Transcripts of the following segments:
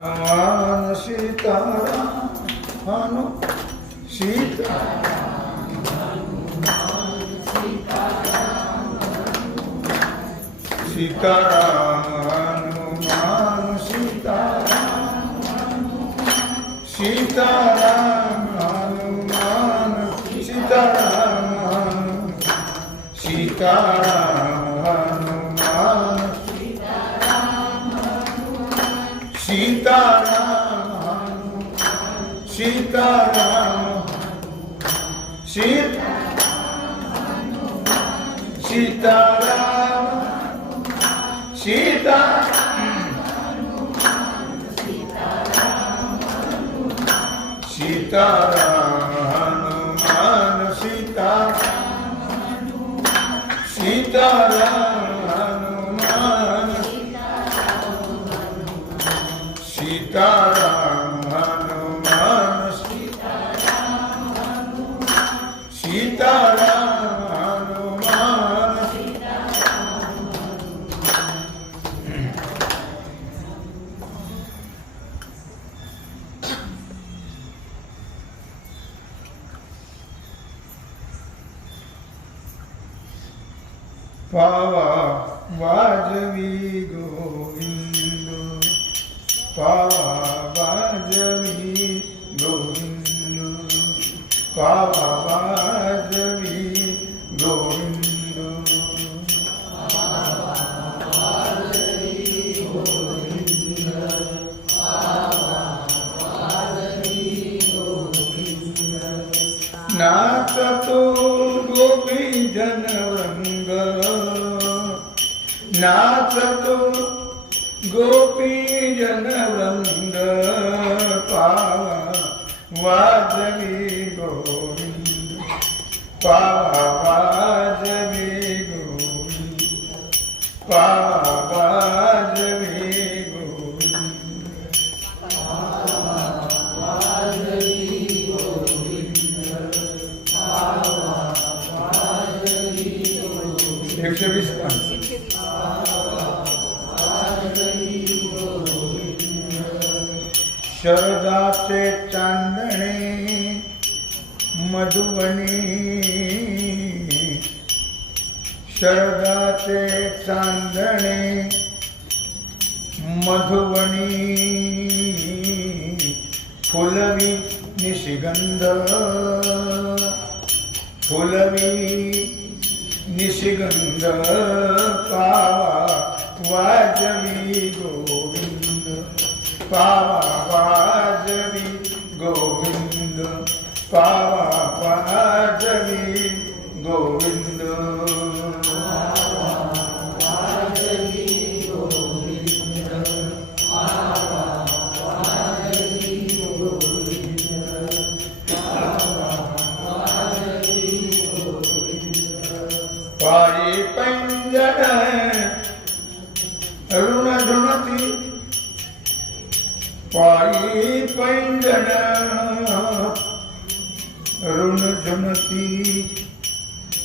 হন সীতারাম হন সীতারাম সীতারাম হনুমান সীতারাম সীতারাম হনুমান সীতারাম সীতারাম सीताराम सीता सीताराम सीता सीताराम सीताराम हनुमान पावा वाजवी गोविंद पावा नाचतो गोपी जनरंग नाचतो गोपी जनरंग पावा वाजवी गोविंद. पावा वाजवी गोविंद. पावा शरदाचे चांदणे मधुबनी. शरदाचे चांदणे मधुबनी. फुलवी निशिगंध. फुलवी निशिगंध. पावा वाजवी गोविंद. पावा पाजवी गोविंद पावा पाजवी गोविंद. ऋण झुणती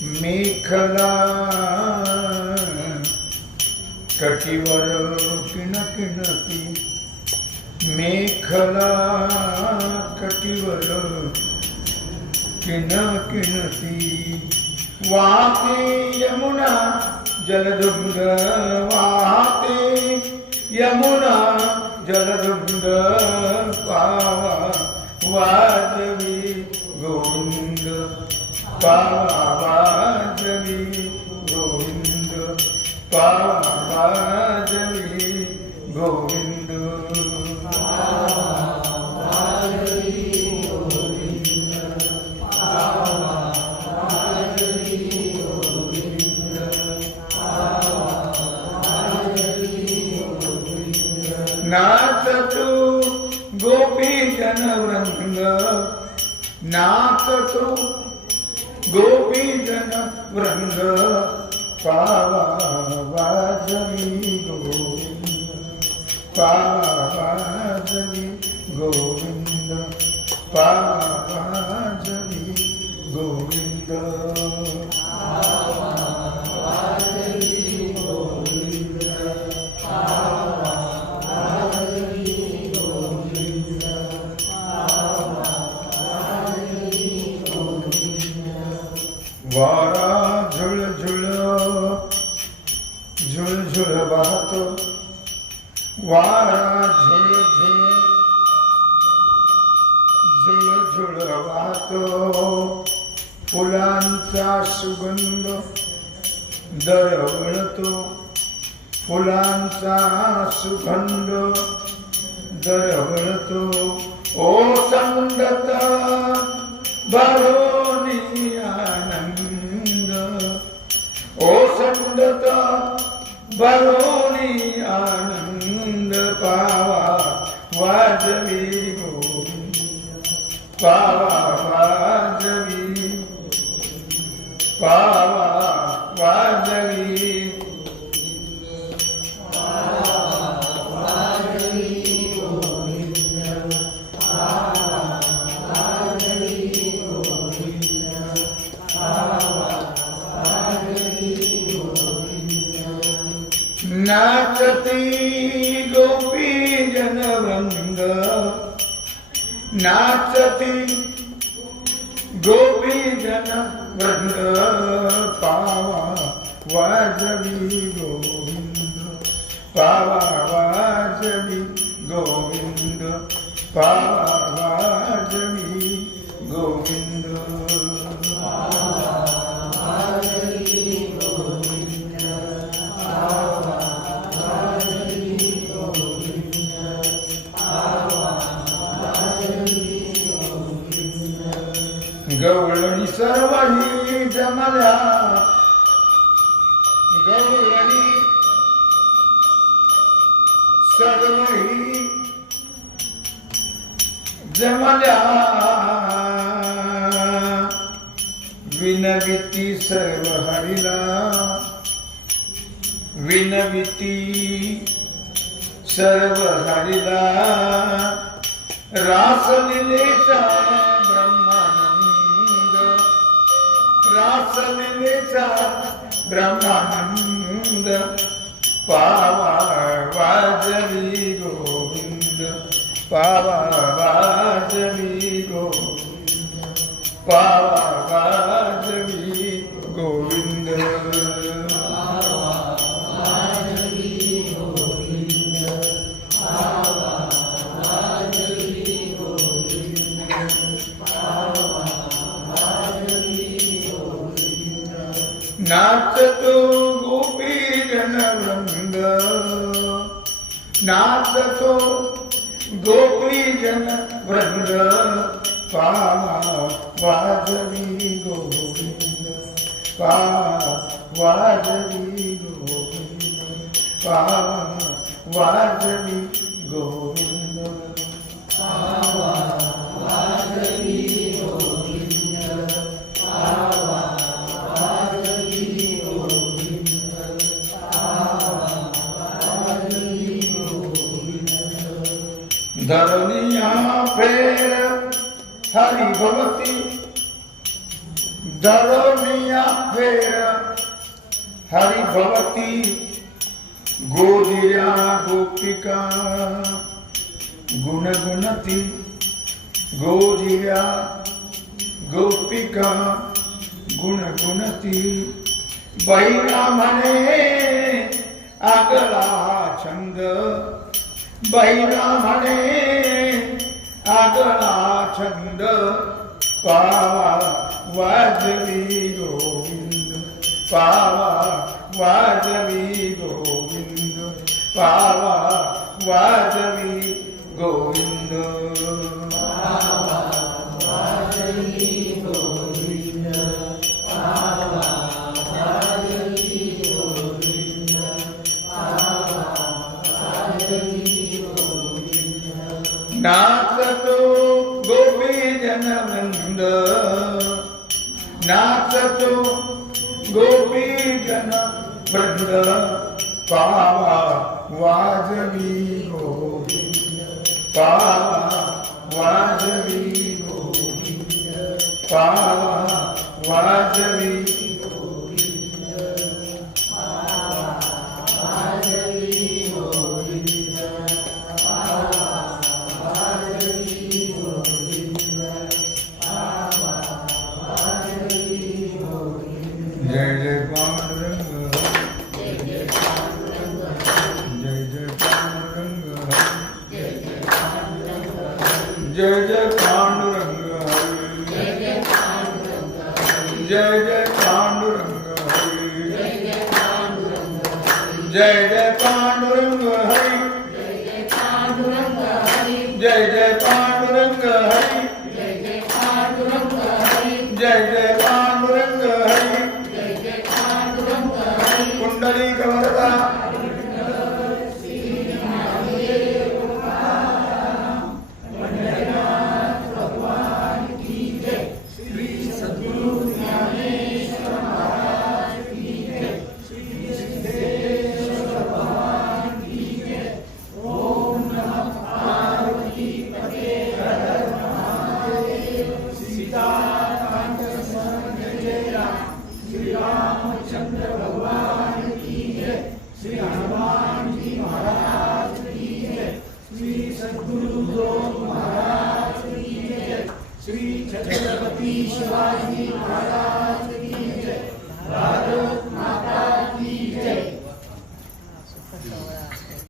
मेखला कटिवर किण किणती. मेखला कटिवर किण किणती. वाहते यमुना जलदुर्ग वाहते यमुना नाचतो गोपी जनवृंग पावा वाजवी गोविंद पावा वाजवी गोविंद वारा झुळ झुळ झुळ झुळ वाहतो. वारा झुळ झुळ झुळ झुळ वाहतो. फुलांचा सुगंध दरवळतो फुलांचा सुगंध दरवळतो ओ संगत भरोनी ओ संगत भरोनी आनंद पावा वाजवी गोविंद पावा वाजवी. पावा वाजवी. नाचती गोपी जनवृंद नाचती गोपी जन वृंद पावा वाजवी गोविंद पावा वाजवी गोविंद पावा गवळणी सर्वही जमल्या. गवळणी सर्वही जमल्या. विनविती सर्व हरिला विनविती सर्व हरिला रासलीलेचा ब्रह्मानंद रासलीलेचा ब्रह्मानंद पावा वाजवी गोविंद पावा वाजवी गोविंद पावा नाचतो गोपी जनवृंद नाचतो गोपी जन पावा वाजवी गोविंद. पावा वाजवी गोविंद. पावा वाजवी दरमिया फेर हरि भवती गोदिया गोपिका। गुणगुणती गोदिया गोपिका गुणगुणती। बैरा म्हणे आगळा छंद। बहिरा म्हणे आगळा छंद। पावा वाजवी गोविंद पावा वाजवी गोविंद पावा वाजवी गोविंद वृंद पावा वाजवी गोविंद. पावा वाजवी गोविंद. पावा वाजवी जय जय श्री रामचंद्र भगवान की जय। श्री हनुमान जी महाराज की जय। श्री सद्गुरु लोक महाराज की जय श्री छत्रपति शिवाजी महाराज की जय। भारत